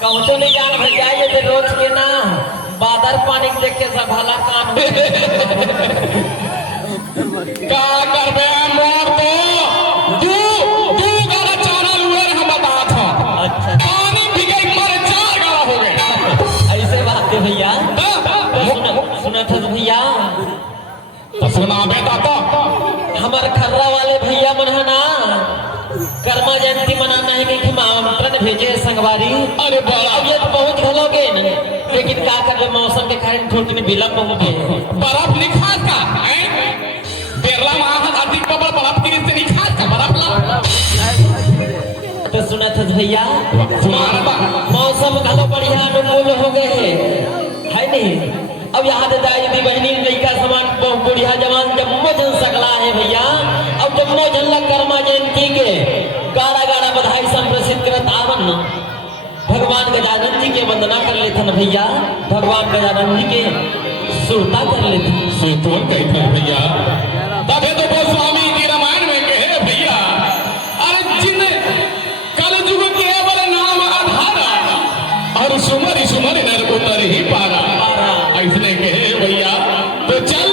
कहूँ तो नहीं जान भैया ये तो रोज के ना बादर पानी के देख के सब भला कान हो का करबे मोर तो तू गाना चारा लुए हम बता था। अच्छा पानी पी के मर 4 गाना हो गए। ऐसे बात है भैया। सुना था भैया तो सुना बेटा तो हमारे खर्रा वाले भैया मन है ना कर्मा जयंती मनाना है कि आमंत्रण भेजे संगवारी। अरे बड़ा अब ये तो पहुंच गलोगे न लेकिन का कर मौसम के कारण थोड़ी विलंब हो गए। बर्फ लिखा का हैं बेरला माह अधिक कबल बर्फ की से लिखा का बर्फ ला तो सुना था भैया सुना मौसम घलो बढ़िया अनुकूल हो गए है नहीं। अब यहाँ दाई दी बहनी लड़का समान बुढ़िया जवान जम्मो जन सकला है भैया। अब जम्मो जन लग कर्मा जयंती के गाड़ा गाड़ा बधाई संप्रसिद्ध करत आवन भगवान गजानन जी के वंदना कर लेथन भैया। भगवान गजानन जी के सुरता कर लेथन। सुतोन कहते भैया तबे तो गोस्वामी की रामायण में कहे भैया अरे जिन कल युग केवल नाम आधारा और सुमरि सुमरि नर उतर ही पारा। इसने कहे भैया तो चल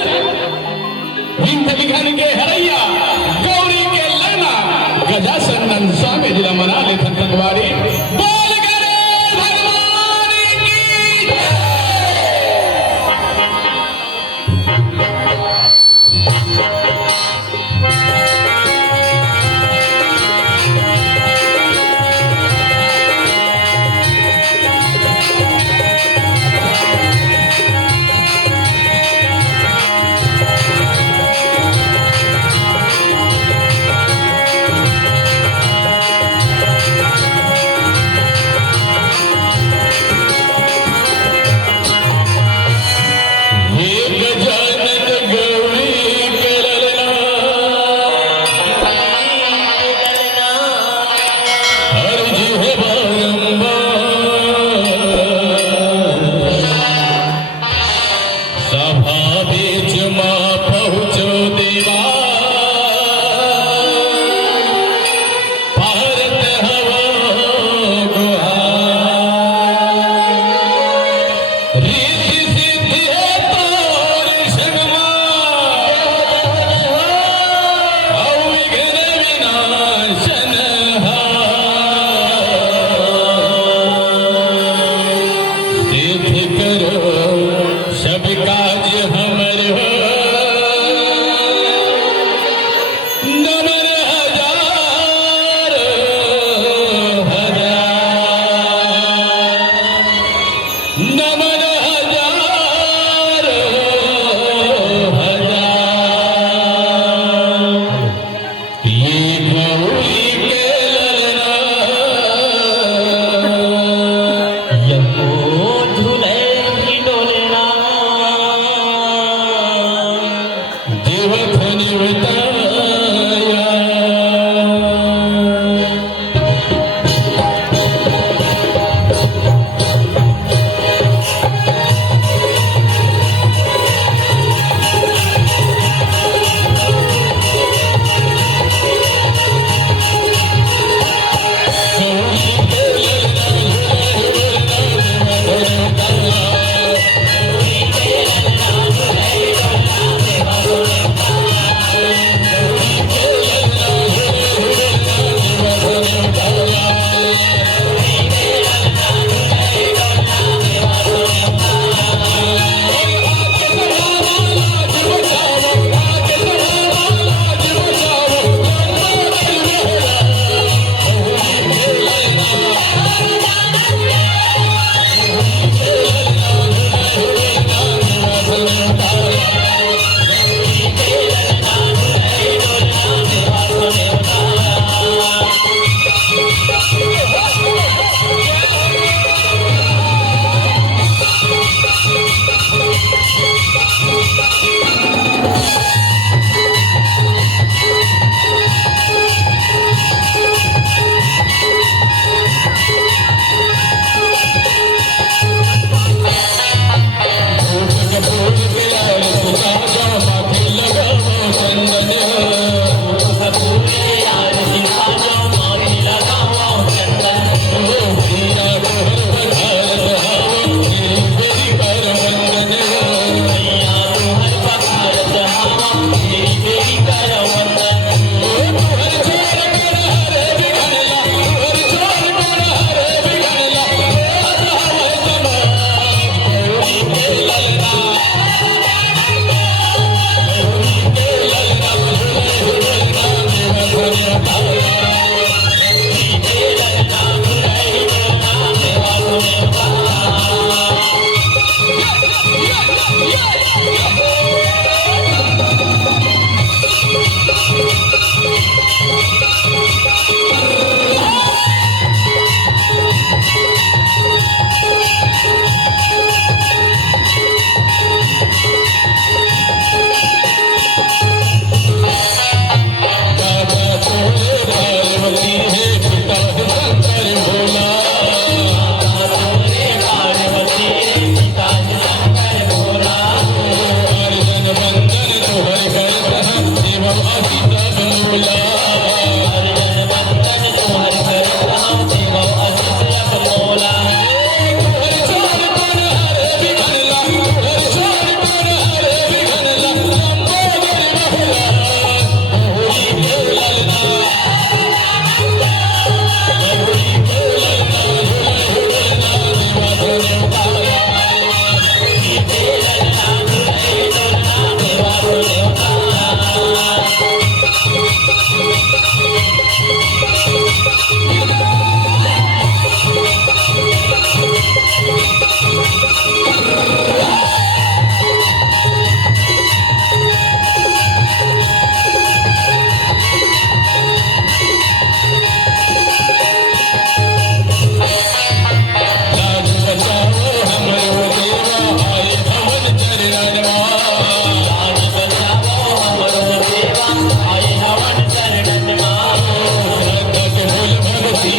विंध्य विघन के हरैया गौरी के लैना गजा सन्नन स्वामी जिला मना ले संगवारी बोल गणेश भगवान की जय।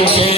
के